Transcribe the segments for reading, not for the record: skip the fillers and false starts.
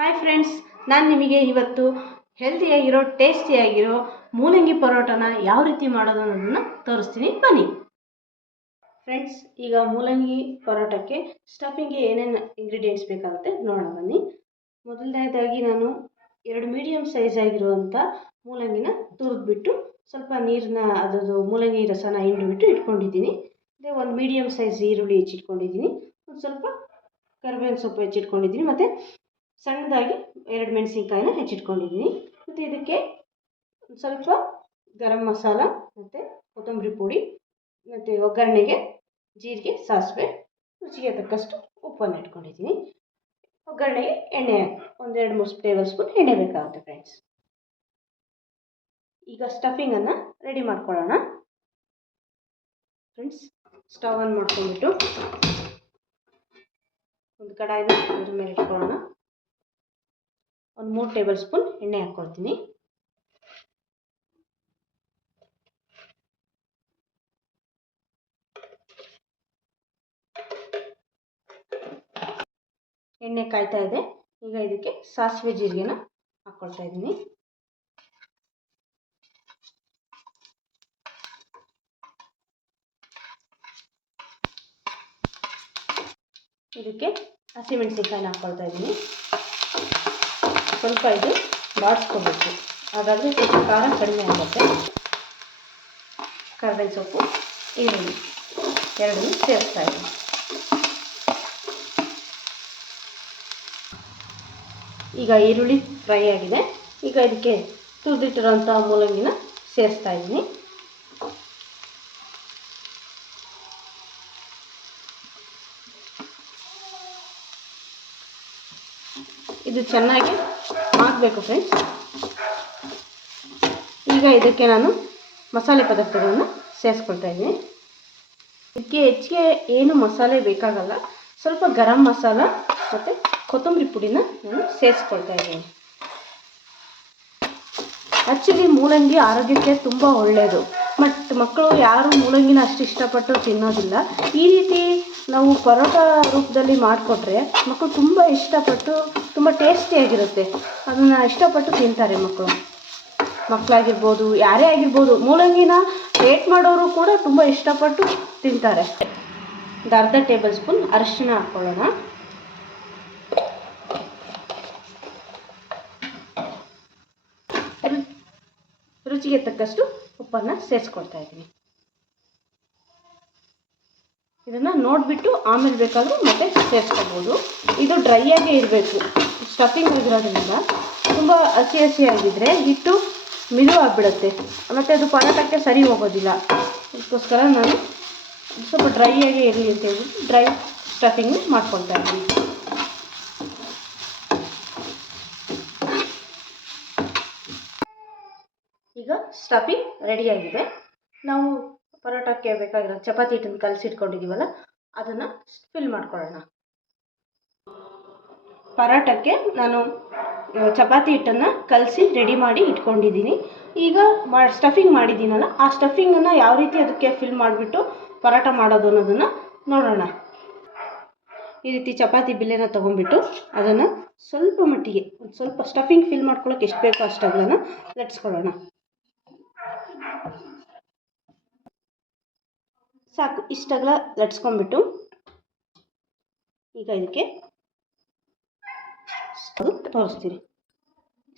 Hi friends, ನಾನು ನಿಮಗೆ ಇವತ್ತು ಹೆಲ್ತಿಯಾಗಿರೋ ಟೇಸ್ಟಿಯಾಗಿರೋ ಮೂಲಂಗಿ ಪರೋಟನ ಯಾವ ರೀತಿ ಮಾಡೋದು ಅನ್ನೋದನ್ನು ತೋರಿಸ್ತೀನಿ, ಬನ್ನಿ ಫ್ರೆಂಡ್ಸ್. ಈಗ ಮೂಲಂಗಿ ಪರೋಟಕ್ಕೆ ಸ್ಟಫಿಂಗ್ಗೆ ಏನೇನು ಇಂಗ್ರೀಡಿಯೆಂಟ್ಸ್ ಬೇಕಾಗುತ್ತೆ ನೋಡೋಣ ಬನ್ನಿ. ಮೊದಲನೇದಾಗಿ ನಾನು 2 ಮೀಡಿಯಮ್ ಸೈಜ್ ಆಗಿರುವಂಥ ಮೂಲಂಗಿನ ತುರಿದ್ಬಿಟ್ಟು ಸ್ವಲ್ಪ ನೀರನ್ನ ಅದರದ್ದು ಮೂಲಂಗಿ ರಸನ ಹಿಂಡಿಬಿಟ್ಟು ಇಟ್ಕೊಂಡಿದ್ದೀನಿ. ಮತ್ತು ಒಂದು ಮೀಡಿಯಮ್ ಸೈಜ್ ಈರುಳ್ಳಿ ಹೆಚ್ಚಿಟ್ಕೊಂಡಿದ್ದೀನಿ, ಒಂದು ಸ್ವಲ್ಪ ಕರಿಬೇವಿನ ಸೊಪ್ಪು ಹೆಚ್ಚಿಟ್ಕೊಂಡಿದ್ದೀನಿ, ಮತ್ತು ಸಣ್ಣದಾಗಿ 2 ಮೆಣಸಿನ್ಕಾಯಿನ ಹೆಚ್ಚಿಟ್ಕೊಂಡಿದ್ದೀನಿ. ಮತ್ತು ಇದಕ್ಕೆ ಸ್ವಲ್ಪ ಗರಂ ಮಸಾಲ ಮತ್ತು ಕೊತ್ತಂಬರಿ ಪುಡಿ ಮತ್ತು ಒಗ್ಗರಣೆಗೆ ಜೀರಿಗೆ, ಸಾಸಿವೆ, ರುಚಿಗೆ ತಕ್ಕಷ್ಟು ಉಪ್ಪನ್ನು ಇಟ್ಕೊಂಡಿದ್ದೀನಿ. ಒಗ್ಗರಣೆಗೆ ಎಣ್ಣೆ ಒಂದು 2-3 ಟೇಬಲ್ ಸ್ಪೂನ್ ಎಣ್ಣೆ ಬೇಕಾಗುತ್ತೆ ಫ್ರೆಂಡ್ಸ್. ಈಗ ಸ್ಟಫಿಂಗನ್ನು ರೆಡಿ ಮಾಡ್ಕೊಳ್ಳೋಣ ಫ್ರೆಂಡ್ಸ್. ಸ್ಟವ್ ಆನ್ ಮಾಡ್ಕೊಂಡ್ಬಿಟ್ಟು ಒಂದು ಕಡಾಯಿನ ಅದ್ರ ಮೇಲೆ ಇಟ್ಕೊಳ್ಳೋಣ. ಒಂದು 3 ಟೇಬಲ್ ಸ್ಪೂನ್ ಎಣ್ಣೆ ಹಾಕ್ಕೊಳ್ತೀನಿ. ಎಣ್ಣೆ ಕಾಯ್ತಾ ಇದೆ. ಈಗ ಇದಕ್ಕೆ ಸಾಸಿವೆ ಜೀರಿಗೆನ ಹಾಕ್ಕೊಳ್ತಾ ಇದ್ದೀನಿ. ಇದಕ್ಕೆ ಹಸಿಮೆಣಸಿನ್ಕಾಯಿನ ಹಾಕ್ಕೊಳ್ತಾ ಇದ್ದೀನಿ. ಸ್ವಲ್ಪ ಇದು ಬಾಡಿಸ್ಕೋಬೇಕು, ಹಾಗಾದರೆ ಸ್ವಲ್ಪ ಖಾರ ಕಡಿಮೆ ಆಗುತ್ತೆ. ಕರಿಬೇವಿನ ಸೊಪ್ಪು, ಈರುಳ್ಳಿ ಎರಡನ್ನೂ ಸೇರಿಸ್ತಾ ಇದ್ದೀನಿ. ಈಗ ಈರುಳ್ಳಿ ಫ್ರೈ ಆಗಿದೆ. ಈಗ ಇದಕ್ಕೆ ತುರಿದಿಟ್ಟಿರೋಂಥ ಮೂಲಂಗಿನ ಸೇರಿಸ್ತಾ ಇದ್ದೀನಿ. ಇದು ಚೆನ್ನಾಗಿ ಹಾಕಬೇಕು ಫ್ರೆಂಡ್ಸ್. ಈಗ ಇದಕ್ಕೆ ನಾನು ಮಸಾಲೆ ಪದಾರ್ಥಗಳನ್ನು ಸೇರಿಸ್ಕೊಳ್ತಾ ಇದ್ದೀನಿ. ಇದಕ್ಕೆ ಹೆಚ್ಚಿಗೆ ಏನು ಮಸಾಲೆ ಬೇಕಾಗಲ್ಲ. ಸ್ವಲ್ಪ ಗರಂ ಮಸಾಲ ಮತ್ತು ಕೊತ್ತಂಬರಿ ಪುಡಿನ ನಾನು ಸೇರಿಸ್ಕೊಳ್ತಾ ಇದ್ದೀನಿ. ಆ್ಯಕ್ಚುಲಿ ಮೂಲಂಗಿ ಆರೋಗ್ಯಕ್ಕೆ ತುಂಬ ಒಳ್ಳೆಯದು. ಬಟ್ ಮಕ್ಕಳು ಯಾರು ಮೂಲಂಗಿನ ಅಷ್ಟು ಇಷ್ಟಪಟ್ಟು ತಿನ್ನೋದಿಲ್ಲ. ಈ ರೀತಿ ನಾವು ಪರೋಟ ರೂಪದಲ್ಲಿ ಮಾಡಿಕೊಟ್ರೆ ಮಕ್ಕಳು ತುಂಬ ಇಷ್ಟಪಟ್ಟು, ತುಂಬ ಟೇಸ್ಟಿಯಾಗಿರುತ್ತೆ, ಅದನ್ನು ಇಷ್ಟಪಟ್ಟು ತಿಂತಾರೆ ಮಕ್ಕಳಾಗಿರ್ಬೋದು, ಯಾರೇ ಆಗಿರ್ಬೋದು. ಮೂಲಂಗಿನ ರೇಟ್ ಮಾಡೋರು ಕೂಡ ತುಂಬ ಇಷ್ಟಪಟ್ಟು ತಿಂತಾರೆ. ಒಂದು ಅರ್ಧ ಟೇಬಲ್ ಸ್ಪೂನ್ ಅರಿಶಿನ ಹಾಕ್ಕೊಳ್ಳೋಣ. ರುಚಿಗೆ ತಕ್ಕಷ್ಟು ಉಪ್ಪನ್ನು ಸೇರಿಸ್ಕೊಳ್ತಾ ಇದ್ದೀನಿ. ಇದನ್ನು ನೋಡಿಬಿಟ್ಟು ಆಮೇಲೆ ಬೇಕಾದರೂ ಮತ್ತೆ ಸೇರಿಸ್ಕೊಬೋದು. ಇದು ಡ್ರೈ ಆಗೇ ಇರಬೇಕು. ಸ್ಟಫಿಂಗ್ ಆಗಿರೋದ್ರಿಂದ ತುಂಬ ಹಸಿಯಾಗಿದ್ದರೆ ಹಿಟ್ಟು ಮಿದು ಆಗಿಬಿಡುತ್ತೆ, ಮತ್ತು ಅದು ಪರೋಟಕ್ಕೆ ಸರಿ ಹೋಗೋದಿಲ್ಲ. ಅದಕ್ಕೋಸ್ಕರ ನಾನು ಸ್ವಲ್ಪ ಡ್ರೈ ಆಗೇ ಇರಲಿ ಅಂತ ಹೇಳ್ಬಿಟ್ಟು ಡ್ರೈ ಸ್ಟಫಿಂಗ್ ಮಾಡ್ಕೊಳ್ತಾ ಇದ್ದೀನಿ. ಈಗ ಸ್ಟಫಿಂಗ್ ರೆಡಿಯಾಗಿದೆ. ನಾವು ಪರೋಟಕ್ಕೆ ಬೇಕಾಗಿರೋ ಚಪಾತಿ ಹಿಟ್ಟನ್ನು ಕಲಸಿಟ್ಕೊಂಡಿದ್ದೀವಲ್ಲ, ಅದನ್ನು ಫಿಲ್ ಮಾಡ್ಕೊಳ್ಳೋಣ. ಪರೋಟಕ್ಕೆ ನಾನು ಚಪಾತಿ ಹಿಟ್ಟನ್ನು ಕಲಸಿ ರೆಡಿ ಮಾಡಿ ಇಟ್ಕೊಂಡಿದ್ದೀನಿ. ಈಗ ಸ್ಟಫಿಂಗ್ ಮಾಡಿದ್ದೀನಲ್ಲ, ಆ ಸ್ಟಫಿಂಗನ್ನು ಯಾವ ರೀತಿ ಅದಕ್ಕೆ ಫಿಲ್ ಮಾಡಿಬಿಟ್ಟು ಪರೋಟ ಮಾಡೋದು ಅನ್ನೋದನ್ನು ನೋಡೋಣ. ಈ ರೀತಿ ಚಪಾತಿ ಬಿಲ್ಲೆನ ತೊಗೊಂಡ್ಬಿಟ್ಟು ಅದನ್ನು ಸ್ವಲ್ಪ ಮಟ್ಟಿಗೆ ಸ್ವಲ್ಪ ಸ್ಟಫಿಂಗ್ ಫಿಲ್ ಮಾಡ್ಕೊಳ್ಳೋಕೆ ಎಷ್ಟು ಬೇಕೋ ಅಷ್ಟನ್ನು ಲಟ್ಸ್ಕೊಳ್ಳೋಣ. ಸಾಕು, ಇಷ್ಟಗಲ ಲಟ್ಸ್ಕೊಂಡ್ಬಿಟ್ಟು ಈಗ ಇದಕ್ಕೆ ತೋರಿಸ್ತೀನಿ.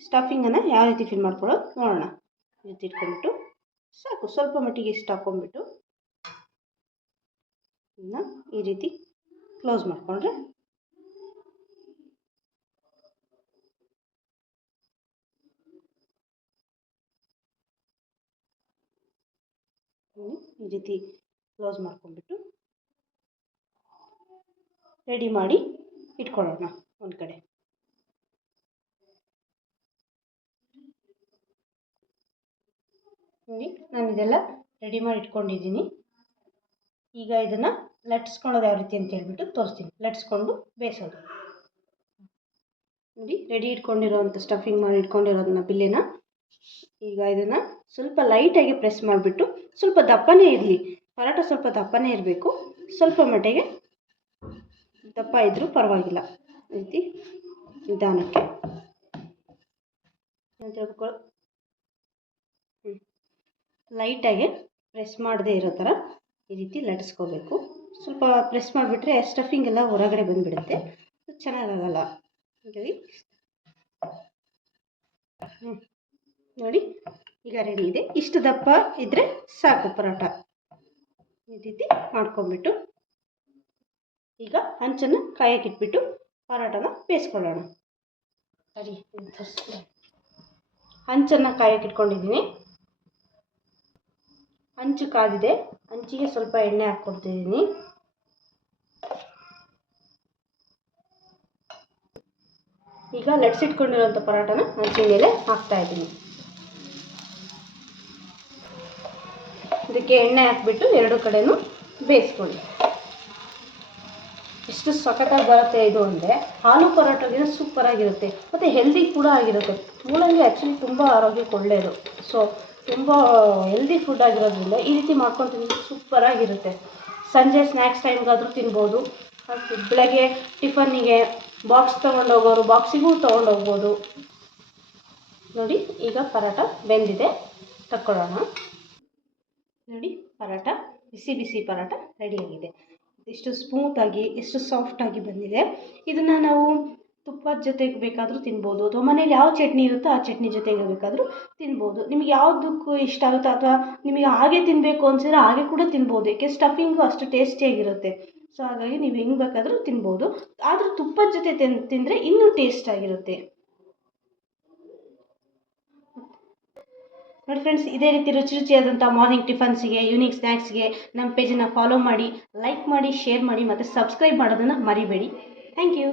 ಸ್ಟಫಿಂಗನ್ನು ಯಾವ ರೀತಿ ಫಿಲ್ ಮಾಡ್ಕೊಳ್ಳೋದು ನೋಡೋಣ. ಈ ರೀತಿ ಇಟ್ಕೊಂಡ್ಬಿಟ್ಟು ಸಾಕು, ಸ್ವಲ್ಪ ಮಟ್ಟಿಗೆ ಇಷ್ಟು ಹಾಕ್ಕೊಂಡ್ಬಿಟ್ಟು ಇನ್ನು ಈ ರೀತಿ ಕ್ಲೋಸ್ ಮಾಡಿಕೊಂಡ್ರೆ ಈ ರೀತಿ ಕ್ಲೋಸ್ ಮಾಡ್ಕೊಂಡ್ಬಿಟ್ಟು ರೆಡಿ ಮಾಡಿ ಇಟ್ಕೊಳ್ಳೋಣ ಒಂದು ಕಡೆ. ನೋಡಿ, ನಾನು ಇದೆಲ್ಲ ರೆಡಿ ಮಾಡಿ ಇಟ್ಕೊಂಡಿದ್ದೀನಿ. ಈಗ ಇದನ್ನು ಲಟ್ಸ್ಕೊಳ್ಳೋದು ಯಾವ ರೀತಿ ಅಂತ ಹೇಳ್ಬಿಟ್ಟು ತೋರಿಸ್ತೀನಿ. ಲಟ್ಸ್ಕೊಂಡು ಬೇಯಿಸೋದು. ನೋಡಿ, ರೆಡಿ ಇಟ್ಕೊಂಡಿರೋವಂಥ ಸ್ಟಫಿಂಗ್ ಮಾಡಿ ಇಟ್ಕೊಂಡಿರೋದನ್ನ ಬಿಲ್ಲೆನ ಈಗ ಇದನ್ನು ಸ್ವಲ್ಪ ಲೈಟಾಗಿ ಪ್ರೆಸ್ ಮಾಡಿಬಿಟ್ಟು, ಸ್ವಲ್ಪ ದಪ್ಪನೇ ಇರಲಿ, ಪರೋಟ ಸ್ವಲ್ಪ ದಪ್ಪನೇ ಇರಬೇಕು. ಸ್ವಲ್ಪ ಮಟ್ಟಿಗೆ ದಪ್ಪ ಇದ್ದರೂ ಪರವಾಗಿಲ್ಲ. ಈ ರೀತಿ ನಿಧಾನಕ್ಕೆ ಲೈಟಾಗಿ ಪ್ರೆಸ್ ಮಾಡದೇ ಇರೋ ಥರ ಈ ರೀತಿ ಲಟ್ಟಿಸ್ಕೋಬೇಕು. ಸ್ವಲ್ಪ ಪ್ರೆಸ್ ಮಾಡಿಬಿಟ್ರೆ ಸ್ಟಫಿಂಗ್ ಎಲ್ಲ ಹೊರಗಡೆ ಬಂದುಬಿಡುತ್ತೆ, ಚೆನ್ನಾಗಾಗಲ್ಲ. ನೋಡಿ ಈಗ ರೆಡಿ ಇದೆ. ಇಷ್ಟು ದಪ್ಪ ಇದ್ದರೆ ಸಾಕು ಪರೋಟ. ಈ ರೀತಿ ಮಾಡ್ಕೊಂಬಿಟ್ಟು ಈಗ ಹಂಚನ್ನು ಕಾಯಕ್ಕಿಟ್ಬಿಟ್ಟು ಪರೋಟನ ಬೇಯಿಸ್ಕೊಳ್ಳೋಣ. ಸರಿ, ಹಂಚನ್ನು ಕಾಯಕ್ಕಿಟ್ಕೊಂಡಿದ್ದೀನಿ. ಹಂಚು ಕಾದಿದೆ, ಹಂಚಿಗೆ ಸ್ವಲ್ಪ ಎಣ್ಣೆ ಹಾಕ್ಕೊಡ್ತಿದ್ದೀನಿ. ಈಗ ಲಟ್ಸಿಟ್ಕೊಂಡಿರೋಂಥ ಪರೋಟನ ಹಂಚಿನ ಮೇಲೆ ಹಾಕ್ತಾಯಿದ್ದೀನಿ. ಇದಕ್ಕೆ ಎಣ್ಣೆ ಹಾಕ್ಬಿಟ್ಟು ಎರಡು ಕಡೆನೂ ಬೇಯಿಸ್ಕೊಳ್ಳಿ. ಎಷ್ಟು ಸಖತ್ತಾಗಿ ಬರುತ್ತೆ ಇದು ಅಂದರೆ ಆಲೂ ಪರೋಟಗಿನ ಸೂಪರಾಗಿರುತ್ತೆ ಮತ್ತು ಹೆಲ್ದಿ ಕೂಡ ಆಗಿರುತ್ತೆ. ಮೂಲಂಗಿ ಆ್ಯಕ್ಚುಲಿ ತುಂಬ ಆರೋಗ್ಯಕ್ಕೆ ಒಳ್ಳೆಯದು. ಸೊ ತುಂಬ ಹೆಲ್ದಿ ಫುಡ್ ಆಗಿರೋದ್ರಿಂದ ಈ ರೀತಿ ಮಾಡ್ಕೊಂಡು ತಿಂದರೆ ಸೂಪರಾಗಿರುತ್ತೆ. ಸಂಜೆ ಸ್ನ್ಯಾಕ್ಸ್ ಟೈಮ್ಗಾದರೂ ತಿನ್ಬೋದು. ಬೆಳಗ್ಗೆ ಟಿಫನ್ನಿಗೆ ಬಾಕ್ಸ್ ತೊಗೊಂಡೋಗೋರು ಬಾಕ್ಸಿಗೂ ತೊಗೊಂಡೋಗ್ಬೋದು. ನೋಡಿ ಈಗ ಪರೋಟ ಬೆಂದಿದೆ, ತಕ್ಕೊಳ್ಳೋಣ. ನೋಡಿ ಪರೋಟ, ಬಿಸಿ ಬಿಸಿ ಪರೋಟ ರೆಡಿಯಾಗಿದೆ. ಎಷ್ಟು ಸ್ಮೂತಾಗಿ ಎಷ್ಟು ಸಾಫ್ಟಾಗಿ ಬಂದಿದೆ. ಇದನ್ನು ನಾವು ತುಪ್ಪದ ಜೊತೆಗೆ ಬೇಕಾದರೂ ತಿನ್ಬೋದು, ಅಥವಾ ಮನೇಲಿ ಯಾವ ಚಟ್ನಿ ಇರುತ್ತೋ ಆ ಚಟ್ನಿ ಜೊತೆಗೆ ಬೇಕಾದರೂ ತಿನ್ಬೋದು. ನಿಮಗೆ ಯಾವುದಕ್ಕೂ ಇಷ್ಟ ಆಗುತ್ತೋ, ಅಥವಾ ನಿಮಗೆ ಹಾಗೆ ತಿನ್ನಬೇಕು ಅನಿಸಿದ್ರೆ ಹಾಗೆ ಕೂಡ ತಿನ್ಬೋದು. ಏಕೆ ಸ್ಟಫಿಂಗು ಅಷ್ಟು ಟೇಸ್ಟಿಯಾಗಿರುತ್ತೆ. ಸೊ ಹಾಗಾಗಿ ನೀವು ಹೆಂಗೆ ಬೇಕಾದರೂ ತಿನ್ಬೋದು. ಆದರೂ ತುಪ್ಪದ ಜೊತೆ ತಿಂದರೆ ಇನ್ನೂ ಟೇಸ್ಟಾಗಿರುತ್ತೆ. ನೋಡಿ ಫ್ರೆಂಡ್ಸ್, ಇದೇ ರೀತಿ ರುಚಿ ರುಚಿಯಾದಂಥ ಮಾರ್ನಿಂಗ್ ಟಿಫನ್ಸ್ಗೆ, ಈವ್ನಿಂಗ್ ಸ್ನ್ಯಾಕ್ಸ್ಗೆ ನಮ್ಮ ಪೇಜನ್ನು ಫಾಲೋ ಮಾಡಿ, ಲೈಕ್ ಮಾಡಿ, ಶೇರ್ ಮಾಡಿ ಮತ್ತು ಸಬ್ಸ್ಕ್ರೈಬ್ ಮಾಡೋದನ್ನು ಮರಿಬೇಡಿ. Thank you.